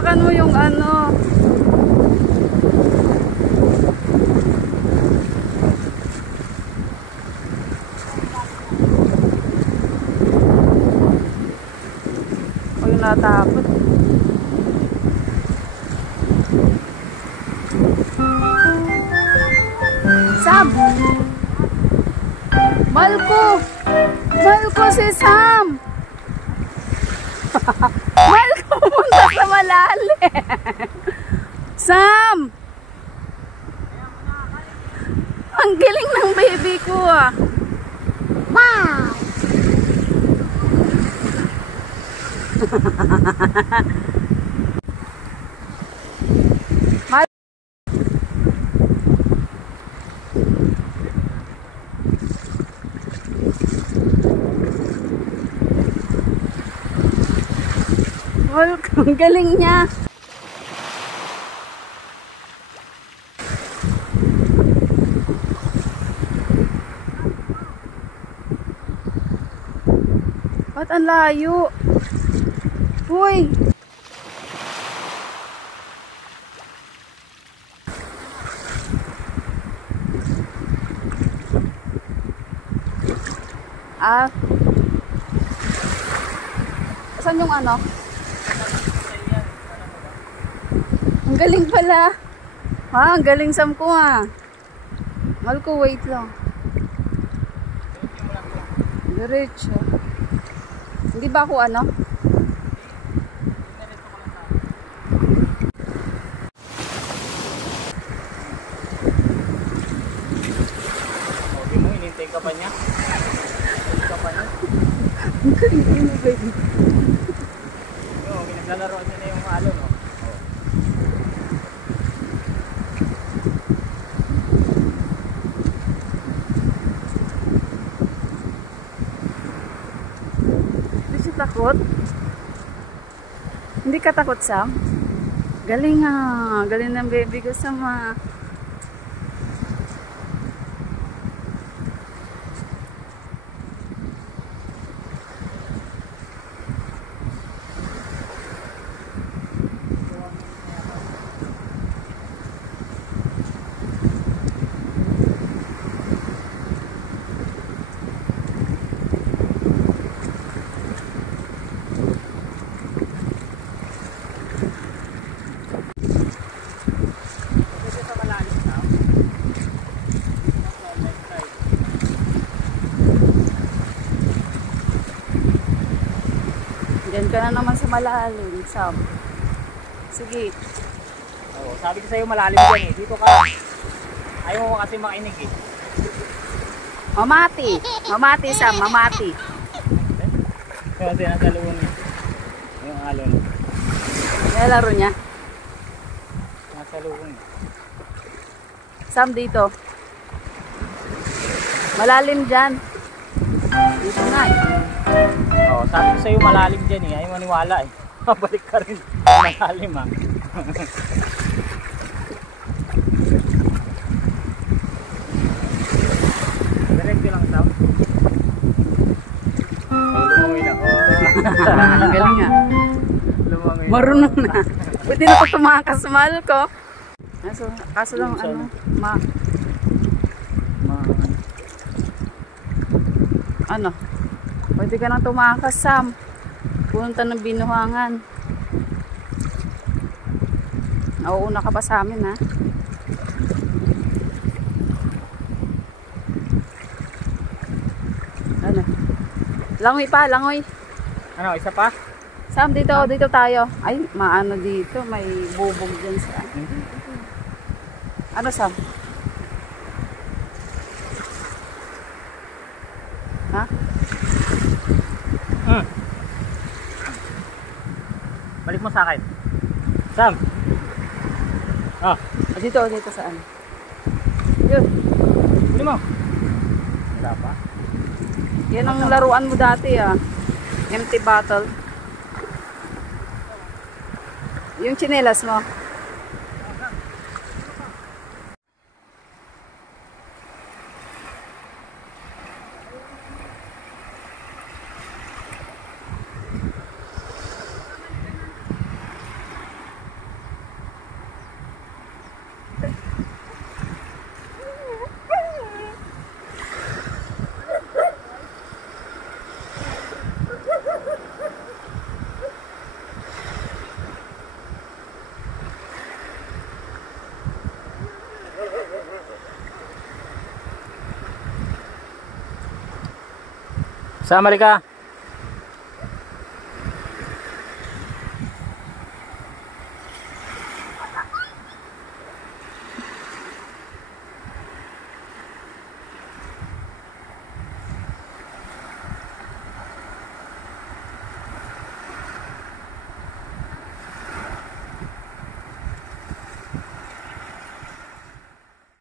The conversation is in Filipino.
Hawakan mo yung ano. O yung natakot. Sam! Malko! Malko si Sam! Malko, pumunta sa malalim! Sam! Ang galing ng baby ko ah! Wow! Ang galing niya. Ba't ang layo? Uy! Saan yung ano? Ang galing pala. Ha, ang galing Sam ko ah. Malko, wait lang. Diretso. Hindi ba ako ano? Okay mo, hinintay ka pa niya? Hinintay ka pa niya? Ang galing mo baby. Naglalaroan niya na yung alon, no? Hindi siya takot? Hindi ka takot, Sam? Galing ah. Galing ng baby ko, Sam ah. Diyan ka na naman sa malalim, Sam. Sige. Oo, sabi ko sa'yo malalim dyan eh. Dito ka. Ayaw mo kasi makinig eh. Mamati. Mamati, Sam. Mamati. Kasi nasa luwang niya. Yung alon. Nalaro niya. Nasa luwang niya. Sam, dito. Malalim dyan. Dito nga eh. Oo, sabi ko sa'yo malalim dyan eh. Ayaw maniwala eh. Balik ka rin. Malalim ah. Diretso lang, Sam. Lumangoy na. Ang galing nga. Lumangoy na. Marunong na. Pwede na ko tumakas, mahal ko. Kaso lang ano, ano, pwede ka nang tumakas, Sam. Punta ng binuhangan. Nauuna ka pa sa amin, ha? Ano? Langoy pa, langoy. Ano, isa pa? Sam, dito, dito tayo. Ay, maano dito, may bubog dyan sa... Ano, Sam? Ha? Balik mo sa akin. Sam! Ah, Dito, dito saan? Yun. huli mo. Wala pa. Yan ang laruan mo dati, ah. Empty bottle. Yung tsinelas mo. Sama ka.